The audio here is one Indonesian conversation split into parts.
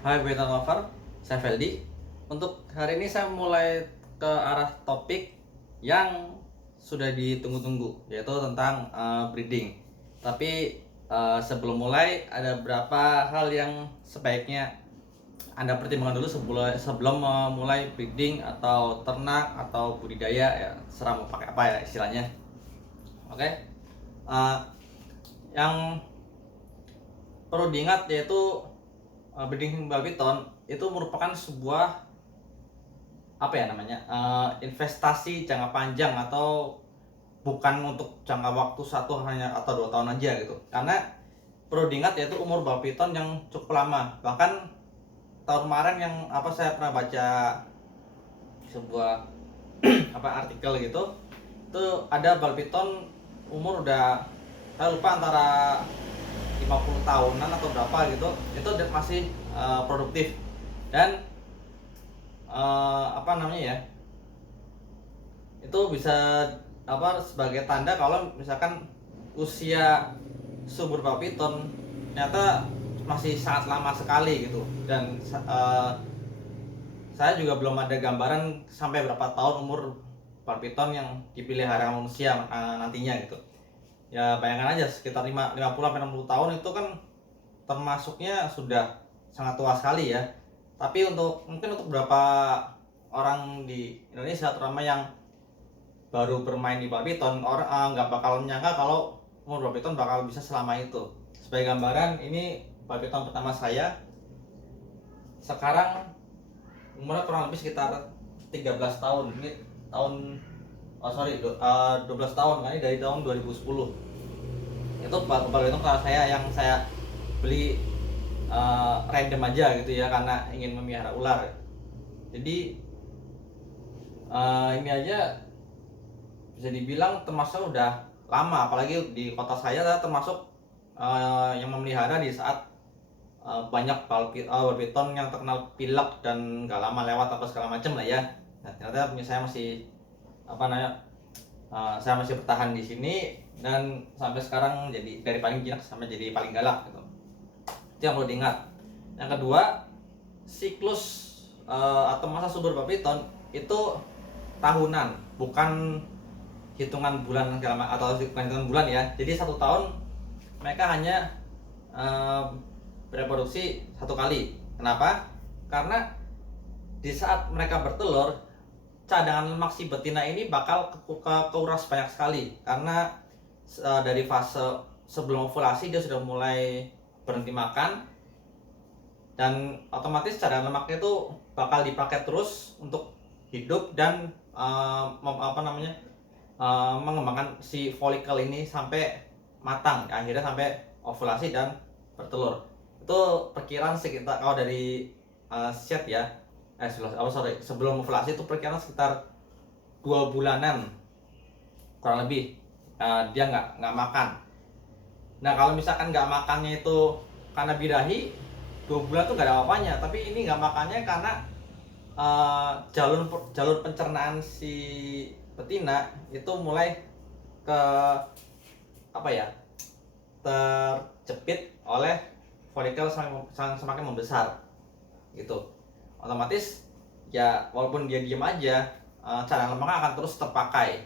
Hai Betan Lover, saya Feldi. Untuk hari ini saya mulai ke arah topik yang sudah ditunggu-tunggu, yaitu tentang breeding. Tapi sebelum mulai ada beberapa hal yang sebaiknya Anda pertimbangkan dulu sebelum memulai breeding atau ternak atau budidaya, ya serah mau pakai apa ya istilahnya. Oke. Eh, yang perlu diingat yaitu breeding babi ton itu merupakan sebuah apa ya namanya investasi jangka panjang, atau bukan untuk jangka waktu satu hanya atau 2 tahun aja gitu. Karena perlu diingat yaitu umur babi ton yang cukup lama. Bahkan tahun kemarin yang saya pernah baca sebuah artikel gitu, itu ada babi ton umur udah saya lupa antara 50 tahunan atau berapa gitu, itu masih produktif. Dan ya, itu bisa sebagai tanda kalau misalkan usia subur babiton ternyata masih sangat lama sekali gitu. Dan saya juga belum ada gambaran sampai berapa tahun umur babiton yang dipelihara manusia nantinya gitu. Ya bayangkan aja, sekitar 50-60 tahun itu kan termasuknya sudah sangat tua sekali ya. Tapi mungkin untuk beberapa orang di Indonesia terutama yang baru bermain di badminton, orang nggak bakal menyangka kalau umur badminton bakal bisa selama itu. Sebagai gambaran, ini badminton pertama saya. Sekarang umurnya kurang lebih sekitar 13 tahun. Ini tahun 12 tahun kan, ini dari tahun 2010. Itu badminton pertama saya yang saya beli random aja gitu ya, karena ingin memelihara ular. Jadi ini aja bisa dibilang termasuk udah lama, apalagi di kota saya termasuk yang memelihara di saat banyak badminton yang terkenal pilek dan gak lama lewat apa segala macam lah ya. Nah, ternyata saya masih saya masih bertahan di sini, dan sampai sekarang jadi dari paling jinak sampai jadi paling galak gitu. Itu yang perlu diingat. Yang kedua, siklus atau masa subur badminton itu tahunan, bukan hitungan bulan atau hitungan bulan ya. Jadi 1 tahun mereka hanya bereproduksi 1 kali. Kenapa? Karena di saat mereka bertelur, cadangan lemak si betina ini bakal keuras banyak sekali, karena dari fase sebelum ovulasi dia sudah mulai berhenti makan, dan otomatis cadangan lemaknya itu bakal dipakai terus untuk hidup dan mengembangkan si folikel ini sampai matang, akhirnya sampai ovulasi dan bertelur. Itu perkiraan sekitar, kalau dari set ya, sebelum ovulasi itu perkiraan sekitar 2 bulanan kurang lebih. Dia nggak makan. Nah kalau misalkan nggak makannya itu karena birahi, 2 bulan tuh nggak ada apa-apanya. Tapi ini nggak makannya karena jalur pencernaan si betina itu mulai ke terjepit oleh folikel semakin membesar gitu. Otomatis ya walaupun dia diam aja, cadangan lemaknya akan terus terpakai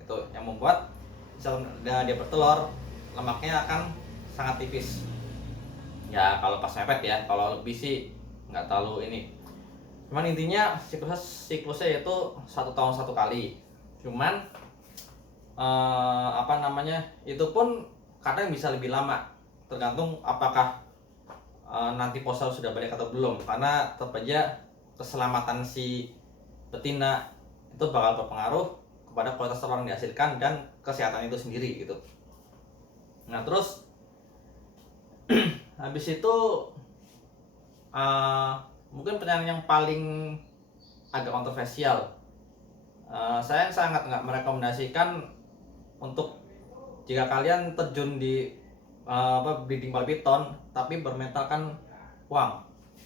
gitu, yang membuat misalnya dia bertelur, lemaknya akan sangat tipis ya kalau pas mepet ya. Kalau lebih sih nggak terlalu ini. Cuman intinya siklusnya itu 1 tahun 1 kali. Cuman itu pun kadang bisa lebih lama, tergantung apakah nanti posal sudah balik atau belum, karena tetap aja keselamatan si betina itu bakal berpengaruh kepada kualitas telur yang dihasilkan dan kesehatan itu sendiri gitu. Nah terus habis itu mungkin pertanyaan yang paling agak kontroversial, saya sangat nggak merekomendasikan untuk jika kalian terjun di breeding badminton tapi bermentalkan uang,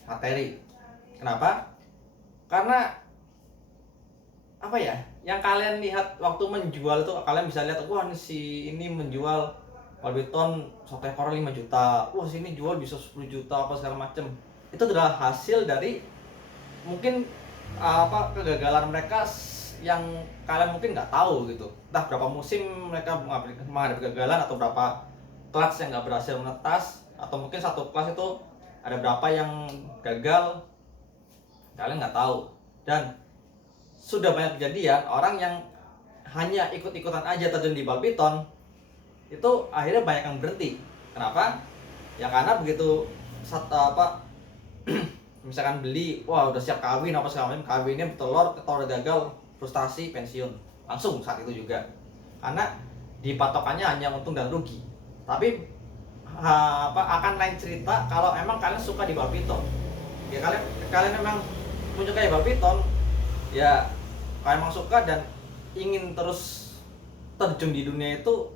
materi. Kenapa? Karena yang kalian lihat waktu menjual itu, kalian bisa lihat, wah si ini menjual badminton 1 ekor 5 juta, wah sini jual bisa 10 juta apa segala macem. itu adalah hasil dari mungkin kegagalan mereka yang kalian mungkin nggak tahu gitu. Entah berapa musim mereka menghadapi kegagalan, atau berapa kelas yang nggak berhasil menetas, atau mungkin satu kelas itu ada berapa yang gagal, kalian nggak tahu. Dan sudah banyak kejadian orang yang hanya ikut-ikutan aja terjun di badminton, itu akhirnya banyak yang berhenti. Kenapa? Ya karena begitu misalkan beli, wah udah siap kawin apa segala macam, kawinnya telur gagal, frustasi, pensiun langsung saat itu juga, karena dipatokannya hanya untung dan rugi. Tapi akan lain cerita kalau emang kalian suka di badminton. Ya kalian emang menyukai badminton, ya kalian emang suka dan ingin terus terjun di dunia itu,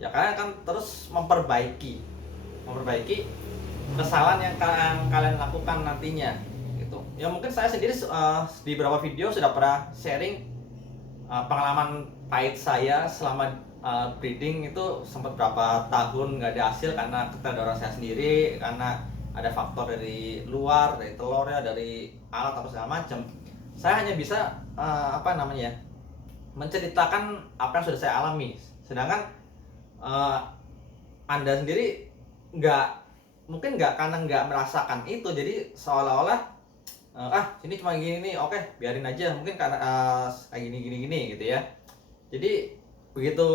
ya kalian akan terus memperbaiki kesalahan yang kalian lakukan nantinya gitu. Ya mungkin saya sendiri di beberapa video sudah pernah sharing pengalaman pahit saya selama breeding itu, sempat berapa tahun nggak ada hasil karena keteledoran saya sendiri, karena ada faktor dari luar, dari telurnya, dari alat apa segala macam. Saya hanya bisa menceritakan apa yang sudah saya alami, sedangkan Anda sendiri mungkin nggak, karena nggak merasakan itu, jadi seolah-olah sini cuma gini nih, oke biarin aja, mungkin karena kayak gini gitu ya. Jadi begitu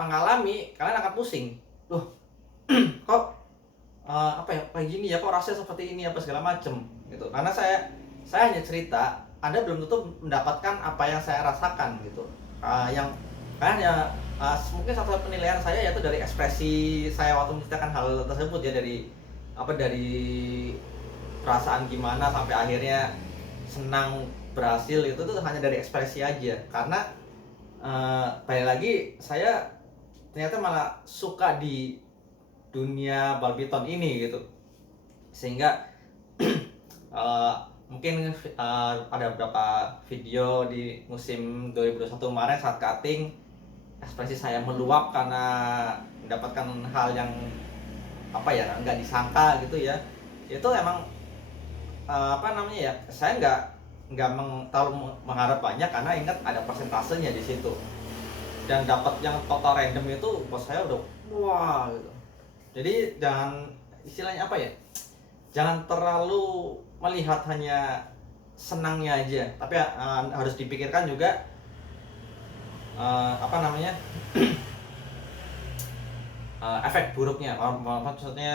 mengalami, kalian akan pusing, loh kok kayak gini ya, kok rasanya seperti ini apa segala macem gitu. Karena saya hanya cerita, Anda belum tentu mendapatkan apa yang saya rasakan gitu. Yang kayaknya mungkin satu penilaian saya yaitu dari ekspresi saya waktu menceritakan hal tersebut ya, dari perasaan gimana sampai akhirnya senang berhasil, itu tuh hanya dari ekspresi aja. Karena balik lagi, saya ternyata malah suka di dunia badminton ini gitu, sehingga mungkin ada beberapa video di musim 2021 kemarin saat cutting, ekspresi saya meluap karena mendapatkan hal yang nggak disangka gitu ya. Itu emang saya nggak terlalu mengharap banyak, karena ingat ada persentasenya di situ, dan dapat yang total random itu buat saya udah wah gitu. Jadi jangan terlalu melihat hanya senangnya aja, tapi harus dipikirkan juga efek buruknya. Maksudnya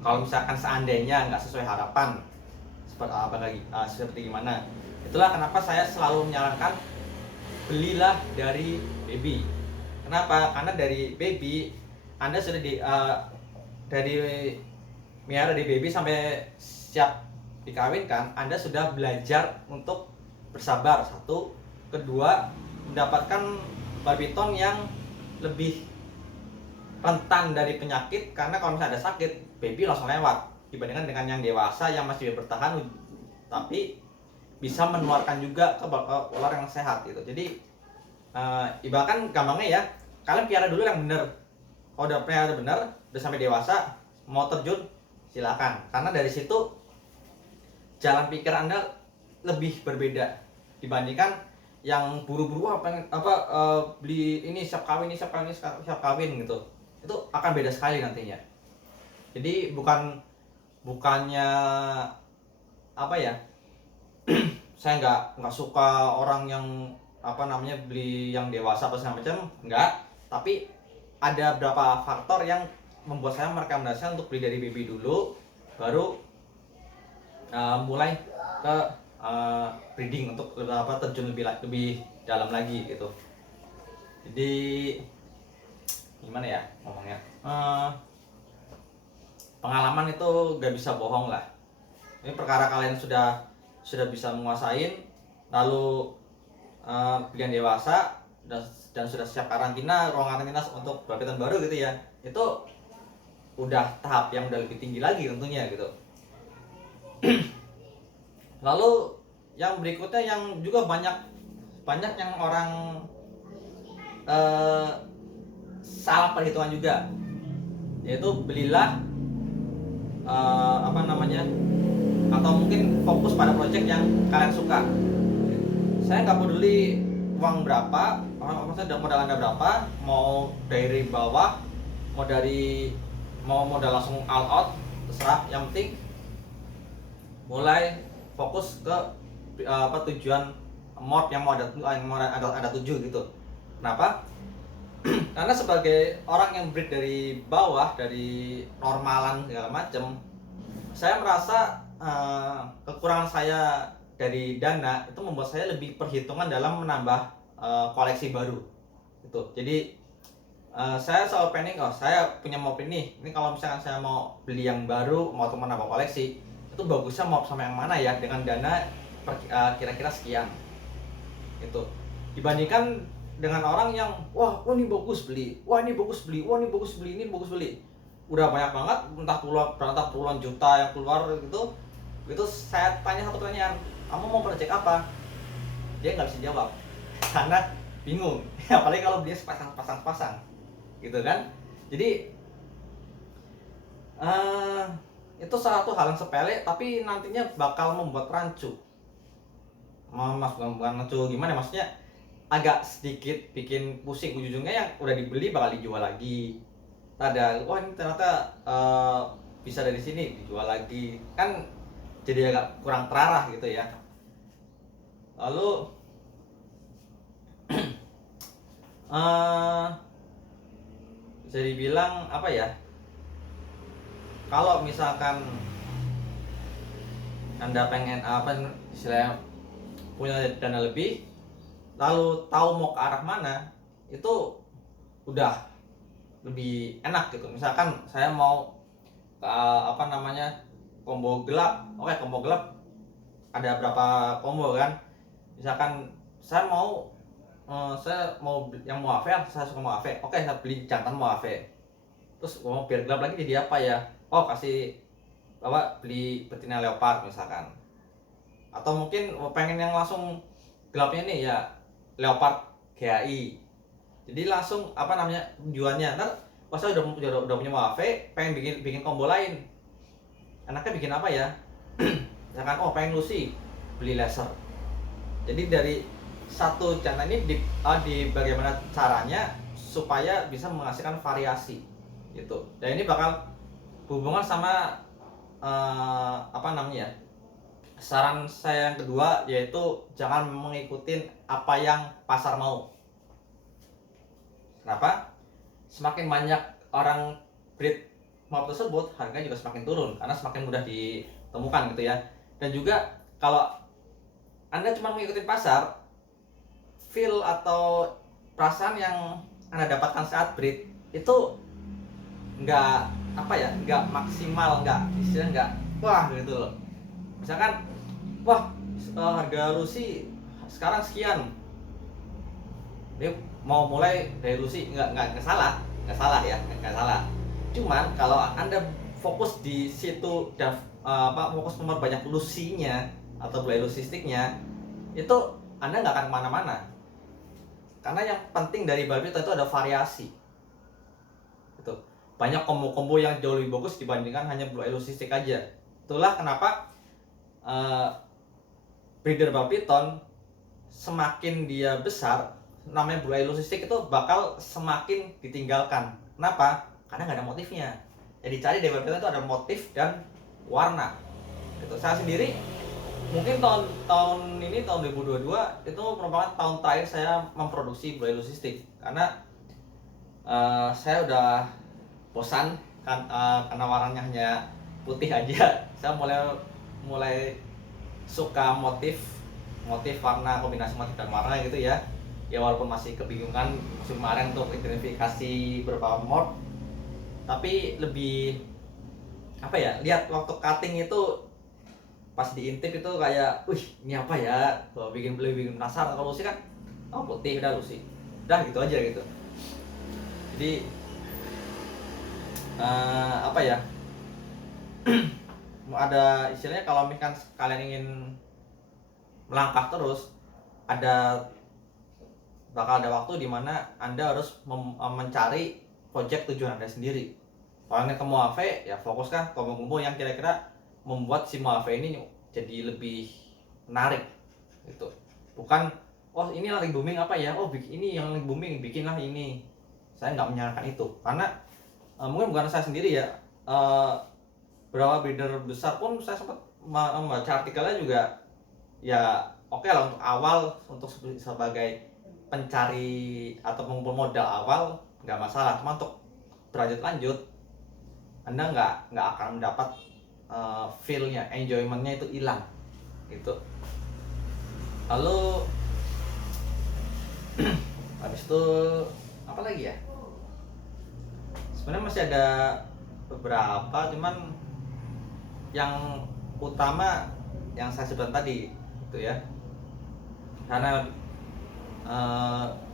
kalau misalkan seandainya nggak sesuai harapan, seperti gimana. Itulah kenapa saya selalu menyarankan belilah dari baby. Kenapa? Karena dari baby Anda sudah dari miara dari baby sampai siap dikawinkan, Anda sudah belajar untuk bersabar. Satu, kedua, mendapatkan badminton yang lebih rentan dari penyakit, karena kalau misalnya ada sakit, baby langsung lewat, dibandingkan dengan yang dewasa yang masih bertahan tapi bisa menularkan juga ke ular yang sehat gitu. Jadi ibaratkan gampangnya ya, kalian piara dulu yang benar. Kalau udah piara benar, udah sampai dewasa, mau terjun silakan, karena dari situ jalan pikir Anda lebih berbeda dibandingkan yang buru-buru beli ini siap kawin gitu. Itu akan beda sekali nantinya. Jadi bukannya saya nggak suka orang yang beli yang dewasa apa segala macam, enggak. Tapi ada beberapa faktor yang membuat saya merekomendasikan untuk beli dari baby dulu, baru mulai ke breeding untuk terjun lebih dalam lagi gitu. Jadi gimana ya ngomongnya, pengalaman itu gak bisa bohong lah. Ini perkara kalian sudah bisa menguasain, lalu pilihan dewasa dan sudah siap karantina, ruang karantina untuk badminton baru gitu ya, itu udah tahap yang udah lebih tinggi lagi tentunya gitu. Lalu yang berikutnya yang juga banyak yang orang salah perhitungan juga, yaitu belilah atau mungkin fokus pada project yang kalian suka. Saya nggak peduli uang berapa, maksudnya modal Anda berapa, mau dari bawah, mau modal langsung all out, terserah. Yang penting mulai fokus ke tujuan mod yang mau ada tuju gitu. Kenapa? Karena sebagai orang yang breed dari bawah, dari normalan segala macam, saya merasa kekurangan saya dari dana itu membuat saya lebih perhitungan dalam menambah koleksi baru gitu. Jadi saya selalu planning, saya punya mob ini kalau misalkan saya mau beli yang baru, mau menambah koleksi, itu bagusnya mob sama yang mana ya dengan dana kira-kira sekian gitu, dibandingkan dengan orang yang ini bagus beli, ini bagus beli, ini bagus beli, ini bagus beli, udah banyak banget, entah puluhan juta yang keluar gitu. Itu saya tanya satu pertanyaan, kamu mau project apa? Dia nggak bisa jawab karena bingung. Apalagi kalau dia pasang gitu kan. Jadi itu salah satu hal yang sepele tapi nantinya bakal membuat rancu. Bukan rancu gimana, maksudnya agak sedikit bikin pusing. Ujung-ujungnya yang udah dibeli bakal dijual lagi. Ada ini ternyata bisa dari sini dijual lagi, kan jadi agak kurang terarah gitu ya. Lalu bisa dibilang apa ya, kalau misalkan Anda pengen istilahnya punya dana lebih, lalu tahu mau ke arah mana, itu udah lebih enak gitu. Misalkan saya mau combo gelap, combo gelap ada berapa combo kan. Misalkan saya mau yang Moave, saya suka Moave, saya beli jantan Moave. Terus mau biar gelap lagi jadi apa ya, kasih beli betina leopard misalkan. Atau mungkin pengen yang langsung gelapnya nih ya leopard GAI, jadi langsung tujuannya ntar pas saya udah punya Moave, pengen bikin combo lain, enaknya bikin apa ya. Misalkan pengen Lucy, beli laser. Jadi dari satu jantan ini di bagaimana caranya supaya bisa menghasilkan variasi gitu. Dan ini bakal berhubungan sama saran saya yang kedua, yaitu jangan mengikuti apa yang pasar mau. Kenapa? Semakin banyak orang breed mob tersebut, harganya juga semakin turun karena semakin mudah ditemukan gitu ya. Dan juga kalau Anda cuma mengikuti pasar, feel atau perasaan yang Anda dapatkan saat breed itu nggak maksimal, nggak gitu loh. Misalkan harga Lucy sekarang sekian, dia mau mulai dari Lucy, nggak salah ya, nggak salah. Cuman kalau Anda fokus di situ dan fokus memperbanyak Lucy-nya atau mulai Lucy-sticknya, itu Anda nggak akan kemana-mana. Karena yang penting dari babi itu ada variasi. Itu banyak combo-combo yang jauh lebih bagus dibandingkan hanya blue elusi stick aja. Itulah kenapa breeder babiton semakin dia besar, namanya blue elusi stick itu bakal semakin ditinggalkan. Kenapa? Karena nggak ada motifnya. Jadi cari dari babiton itu ada motif dan warna. Gitu. Saya sendiri mungkin tahun 2022 itu merupakan tahun terakhir saya memproduksi blue elusi stick, karena saya udah bosan kan, karena warnanya hanya putih aja. Saya mulai suka motif warna, kombinasi motif dan warna gitu ya. Ya walaupun masih kebingungan musim kemarin untuk identifikasi beberapa mod, tapi lebih lihat waktu cutting itu pas diintip itu kayak, ini apa ya? Lebih bikin penasaran. Kalau Lucy kan, putih udah Lucy, udah gitu aja gitu. Jadi ada istilahnya, kalau misalkan kalian ingin melangkah terus, bakal ada waktu di mana Anda harus mencari project tujuan Anda sendiri. Kalau ketemu AV, ya fokus kombo-kombo yang kira-kira membuat si Moave ini jadi lebih menarik gitu. Bukan oh ini lagi booming apa ya, oh ini yang lagi booming bikinlah ini. Saya nggak menyarankan itu karena mungkin bukan saya sendiri ya, beberapa breeder besar pun saya sempat membaca artikelnya juga ya oke lah untuk awal, untuk sebagai pencari atau mengumpul modal awal nggak masalah, cuma untuk berlanjut Anda nggak akan mendapat feel-nya, enjoyment-nya itu hilang gitu. Lalu habis itu apa lagi ya, sebenarnya masih ada beberapa, cuman yang utama yang saya sebutkan tadi itu ya, karena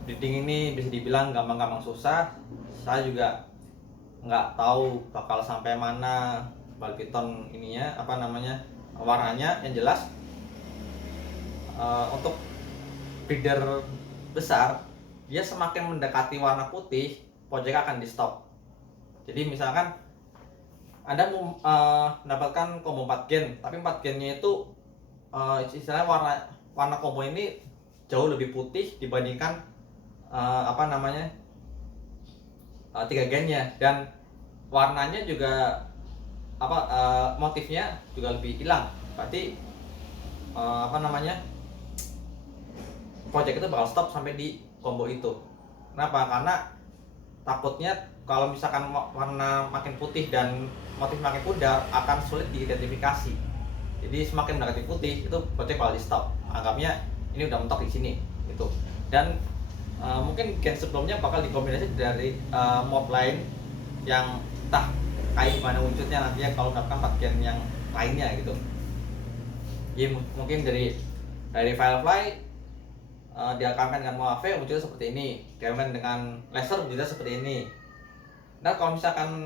breeding ini bisa dibilang gampang-gampang susah. Saya juga nggak tahu bakal sampai mana bal piton ininya, apa namanya, warnanya. Yang jelas untuk breeder besar, dia semakin mendekati warna putih, pojok akan di stop. Jadi misalkan Anda mendapatkan combo 4 gen, tapi 4 gennya itu istilahnya warna combo ini jauh lebih putih dibandingkan apa namanya 3 gennya, dan warnanya juga apa motifnya juga lebih hilang. Berarti apa namanya project itu bakal stop sampai di combo itu. Kenapa? Karena takutnya kalau misalkan warna makin putih dan motif makin pudar akan sulit diidentifikasi. Jadi semakin mendekati putih itu project bakal di stop. Anggapnya ini udah mentok di sini gitu. Dan mungkin gen sebelumnya bakal dikombinasi dari mod lain yang entah kayak gimana wujudnya nantinya kalau mendapatkan 4 gen yang lainnya gitu. Jadi mungkin dari Firefly diakamkan dengan Moave wujudnya seperti ini, kemudian dengan laser wujudnya seperti ini. Nah kalau misalkan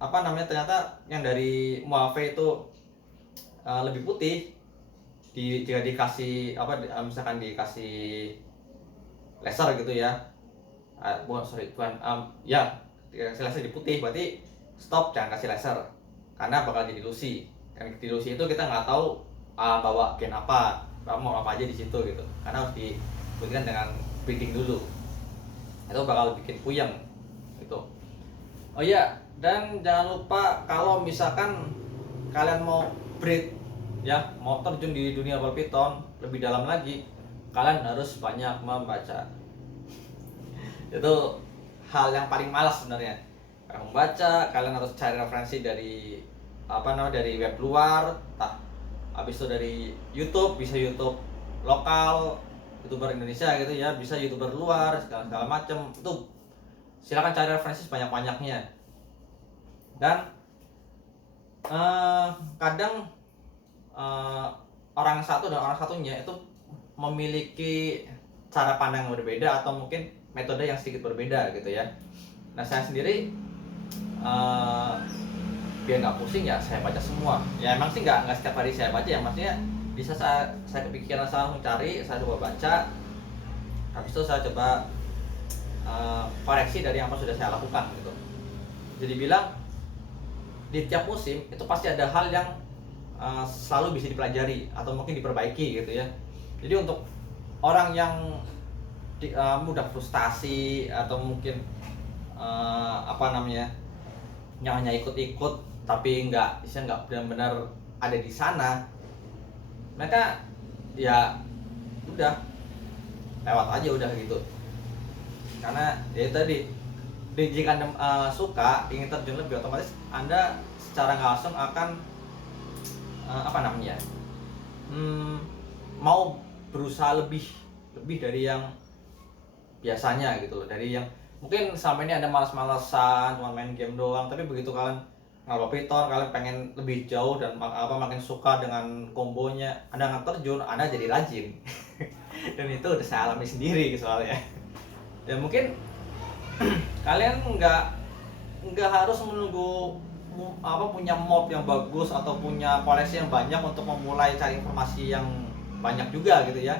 apa namanya ternyata yang dari Moave itu lebih putih, jika dikasih apa misalkan dikasih laser gitu ya, ya dikasih laser di putih, berarti stop, jangan kasih laser karena bakal jadi ilusi. Dan di ilusi itu kita nggak tahu bawa gen apa, mau apa aja di situ gitu, karena harus dibuktikan dengan breeding dulu, itu bakal bikin puyeng gitu. Oh iya, dan jangan lupa kalau misalkan kalian mau breed ya, mau terjun di dunia ball python lebih dalam lagi, kalian harus banyak membaca. Itu hal yang paling malas sebenarnya, kalian membaca. Kalian harus cari referensi dari apa namanya, dari web luar, habis itu dari YouTube, bisa YouTube lokal, YouTuber Indonesia gitu ya, bisa YouTuber luar, segala macam. Itu silakan cari referensi sebanyak-banyaknya. Dan kadang orang satu dan orang satunya itu memiliki cara pandang yang berbeda atau mungkin metode yang sedikit berbeda gitu ya. Nah saya sendiri biar nggak pusing ya saya baca semua. Ya emang sih nggak setiap hari saya baca ya, maksudnya bisa saya kepikiran, saya langsung cari, saya coba baca, habis itu saya coba koreksi dari apa sudah saya lakukan gitu. Jadi bilang di tiap musim itu pasti ada hal yang selalu bisa dipelajari atau mungkin diperbaiki gitu ya. Jadi untuk orang yang mudah frustasi atau mungkin apa namanya yang hanya ikut-ikut tapi nggak benar-benar ada di sana, mereka ya udah lewat aja udah gitu. Karena ya tadi, jika Anda suka ingin terjun lebih, otomatis Anda secara nggak langsung akan apa namanya mau berusaha lebih dari yang biasanya gitu loh, dari yang mungkin sampai ini Anda malas-malasan cuma main game doang, tapi begitu kalian ngalap python, kalian pengen lebih jauh dan makin suka dengan kombonya, Anda nggak terjun, Anda jadi rajin. Dan itu udah saya alami sendiri soalnya. Ya mungkin kalian nggak harus menunggu punya mob yang bagus atau punya koleksi yang banyak untuk memulai cari informasi yang banyak juga gitu ya.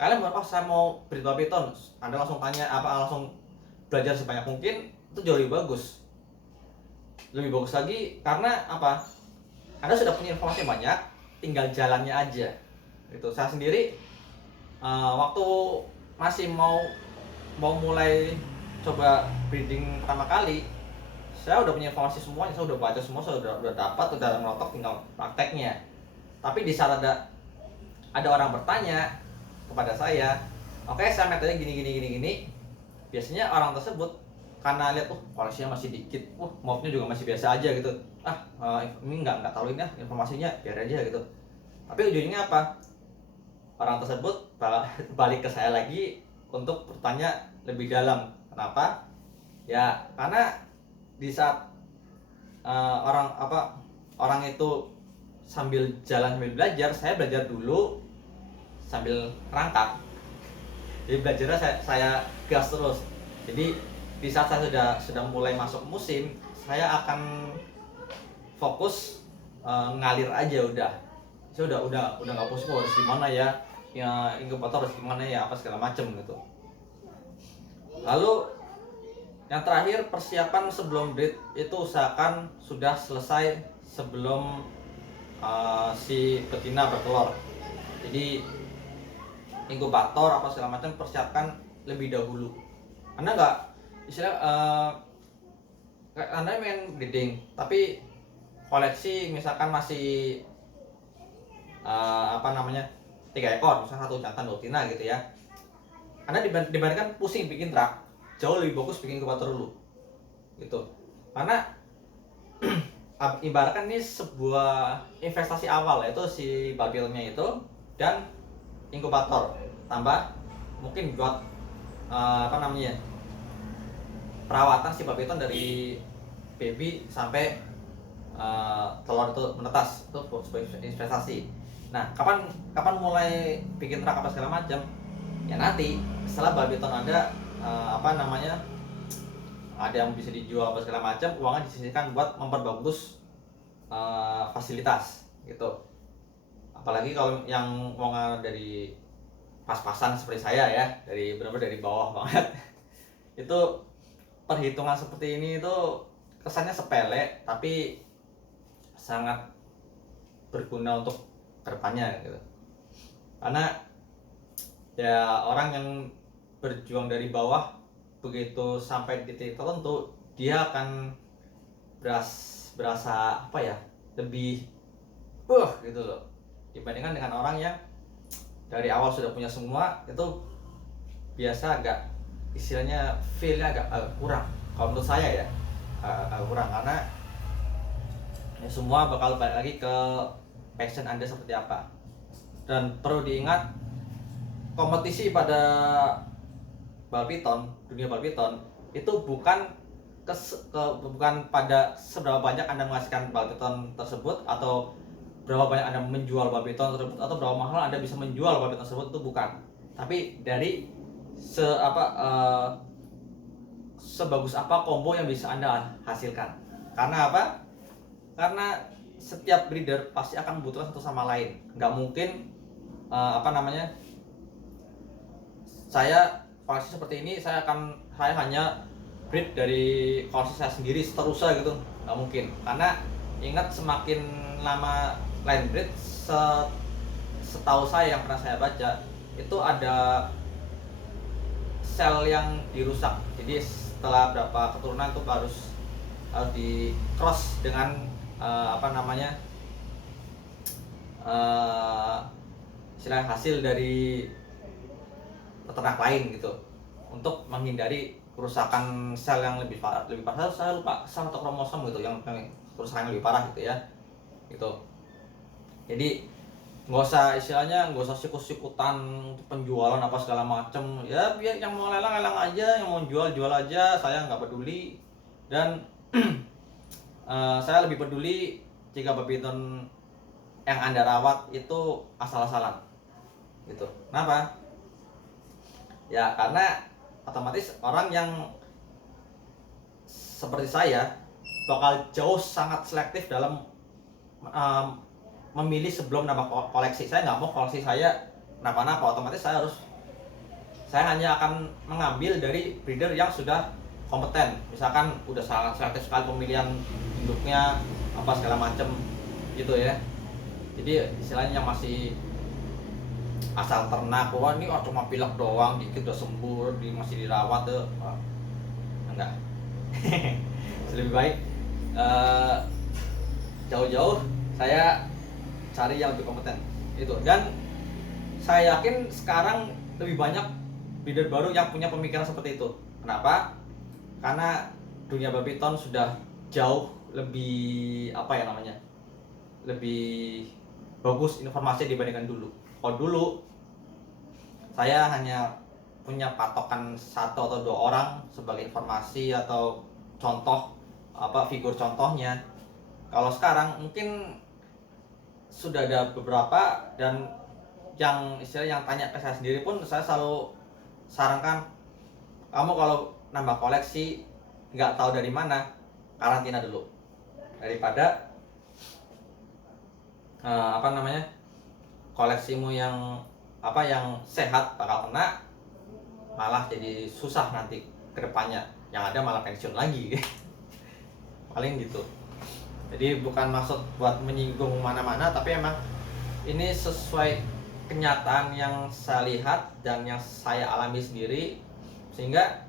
Kalian saya mau breed bal python, Anda langsung tanya langsung belajar sebanyak mungkin, itu jauh lebih bagus lagi karena apa, Anda sudah punya informasi banyak, tinggal jalannya aja. Itu saya sendiri waktu masih mau mulai coba breeding pertama kali, saya udah punya informasi semuanya, saya udah baca semua, saya udah dapat, udah melotok, tinggal prakteknya. Tapi di saat ada orang bertanya kepada saya, oke, saya metodenya gini, biasanya orang tersebut karena lihat koleksinya masih dikit, mobnya juga masih biasa aja gitu, ini nggak terlalu ini informasinya, biar aja gitu. Tapi ujungnya apa? Orang tersebut balik ke saya lagi untuk bertanya lebih dalam. Kenapa? Ya karena di saat orang itu sambil jalan sambil belajar, saya belajar dulu sambil rangkap. Jadi belajarnya saya gas terus. Jadi di saat saya sudah mulai masuk musim, saya akan fokus ngalir aja udah. Saya udah nggak fokus harus gimana ya inkubator harus gimana ya apa segala macem gitu. Lalu yang terakhir, persiapan sebelum breed itu usahakan sudah selesai sebelum si betina bertelur. Jadi inkubator apa segala macam persiapkan lebih dahulu. Anda nggak istilah Anda main breeding tapi koleksi misalkan masih 3 ekor, misalnya 1 jantan 2 betina gitu ya. Anda dibandingkan pusing bikin truk, jauh lebih bagus bikin inkubator dulu gitu. Karena ibaratkan ini sebuah investasi awal, yaitu si babilnya itu dan inkubator, tambah mungkin buat perawatan si babiton dari baby sampai telur itu menetas, itu sebuah investasi. Nah, kapan mulai bikin rak apa segala macam? Ya nanti setelah babiton Anda ada yang bisa dijual apa segala macam, uangnya disisihkan buat memperbagus fasilitas gitu. Apalagi kalau yang uangnya dari pas-pasan seperti saya ya, dari benar-benar dari bawah banget. Itu perhitungan seperti ini itu kesannya sepele tapi sangat berguna untuk kedepannya gitu. Karena ya orang yang berjuang dari bawah begitu sampai di titik tertentu dia akan berasa lebih gitu loh, dibandingkan dengan orang yang dari awal sudah punya semua. Itu biasa agak istilahnya feel-nya agak kurang kalau menurut saya ya, agak kurang, karena ya semua bakal balik lagi ke passion Anda seperti apa. Dan perlu diingat, kompetisi pada balpiton, dunia balpiton itu bukan pada seberapa banyak Anda menghasilkan balpiton tersebut, atau berapa banyak Anda menjual balpiton tersebut, atau berapa mahal Anda bisa menjual balpiton tersebut. Itu bukan, tapi dari sebagus apa combo yang bisa Anda hasilkan. Karena apa? Karena setiap breeder pasti akan membutuhkan satu sama lain. Nggak mungkin saya koleksi seperti ini saya hanya breed dari koleksi saya sendiri seterusnya gitu, nggak mungkin. Karena ingat, semakin lama line breed, setahu saya yang pernah saya baca itu ada sel yang dirusak. Jadi setelah berapa keturunan itu harus di cross dengan istilah hasil dari peternak lain gitu, untuk menghindari kerusakan sel yang lebih parah. Saya lupa sel atau kromosom gitu yang kerusakan yang lebih parah gitu ya gitu. Jadi nggak usah sikut-sikutan untuk penjualan apa segala macem ya. Biar yang mau lelang aja, yang mau jual aja, saya nggak peduli. Dan saya lebih peduli jika babiton yang Anda rawat itu asal-asalan gitu. Kenapa? Ya karena otomatis orang yang seperti saya bakal jauh sangat selektif dalam memilih sebelum nambah koleksi. Saya nggak mau koleksi saya kenapa-napa. Otomatis saya hanya akan mengambil dari breeder yang sudah kompeten. Misalkan udah sangat selektif sekali pemilihan induknya apa segala macam, gitu ya. Jadi istilahnya yang masih asal ternak, wah ini cuma pilek doang dikit udah sembuh, masih dirawat tuh, wah, enggak. Lebih baik eh, jauh-jauh saya cari yang lebih kompeten itu. Dan saya yakin sekarang lebih banyak breeder baru yang punya pemikiran seperti itu. Kenapa? Karena dunia babiton sudah jauh lebih apa ya namanya, lebih bagus informasi dibandingkan dulu. Kalau dulu saya hanya punya patokan satu atau dua orang sebagai informasi atau contoh, apa figur contohnya. Kalau sekarang mungkin sudah ada beberapa, dan yang istilah yang tanya ke saya sendiri pun saya selalu sarankan, kamu kalau nambah koleksi nggak tahu dari mana, karantina dulu daripada apa namanya, koleksimu yang apa yang sehat bakal kena, malah jadi susah nanti kedepannya, yang ada malah pensiun lagi. Paling gitu. Jadi bukan maksud buat menyinggung mana-mana, tapi emang ini sesuai kenyataan yang saya lihat dan yang saya alami sendiri, sehingga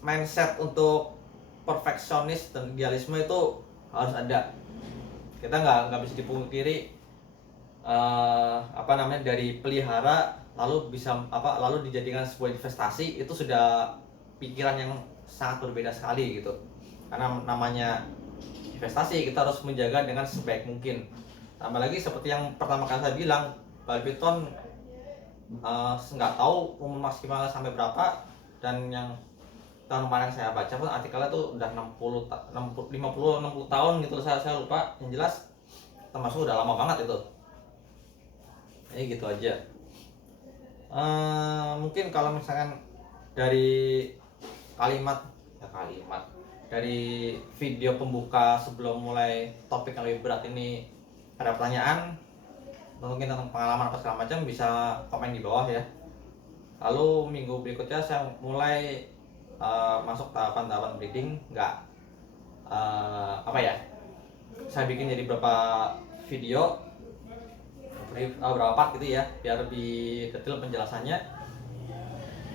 mindset untuk perfeksionis dan idealisme itu harus ada. Kita nggak bisa dipungkiri apa namanya, dari pelihara lalu bisa apa, lalu dijadikan sebuah investasi, itu sudah pikiran yang sangat berbeda sekali gitu. Karena namanya investasi kita harus menjaga dengan sebaik mungkin. Tambah lagi seperti yang pertama kali saya bilang, Balpiton nggak tahu umur maksimal sampai berapa, dan yang tahun kemarin saya baca pun artikelnya tuh udah 60 tahun gitu, saya lupa. Yang jelas termasuk udah lama banget itu. Gitu aja. Mungkin kalau misalkan dari kalimat dari video pembuka sebelum mulai topik yang lebih berat ini ada pertanyaan mungkin tentang pengalaman apa segala macam, bisa komen di bawah ya. Lalu minggu berikutnya saya mulai masuk tahapan breeding. Apa ya, saya bikin jadi beberapa video, berapa part gitu ya, biar lebih detail penjelasannya.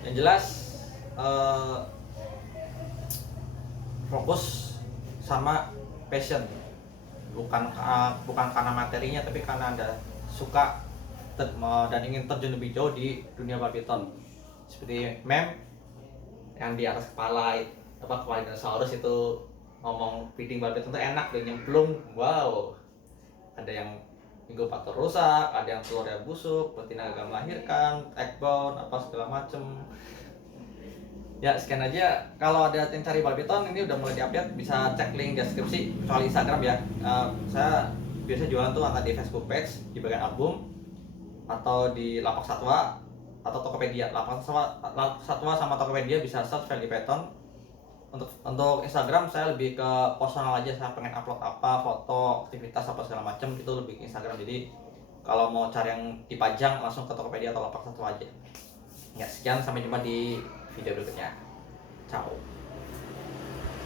Yang jelas fokus sama passion, bukan karena materinya, tapi karena Anda suka dan ingin terjun lebih jauh di dunia Balpiton. Seperti meme yang di atas kepala dinosaurus itu ngomong feeding Balpiton itu enak dan nyemplung. Wow, ada yang inkubator rusak, ada yang telurnya busuk, betina gagal melahirkan, eggbound, apa segala macem. Ya sekian aja. Kalau ada yang cari Balpiton, ini udah mulai diupdate, bisa cek link deskripsi, kecuali Instagram ya. Saya biasa jualan tuh antara di Facebook page di bagian album, atau di Lapak Satwa atau Tokopedia. Lapak Satwa sama Tokopedia bisa search Valdi Python. Untuk Instagram saya lebih ke personal aja, saya pengen upload apa, foto, aktivitas apa segala macam, itu lebih ke Instagram. Jadi kalau mau cari yang dipajang langsung ke Tokopedia atau Lapak Satwa aja. Ya sekian, sampai jumpa di video berikutnya. Ciao.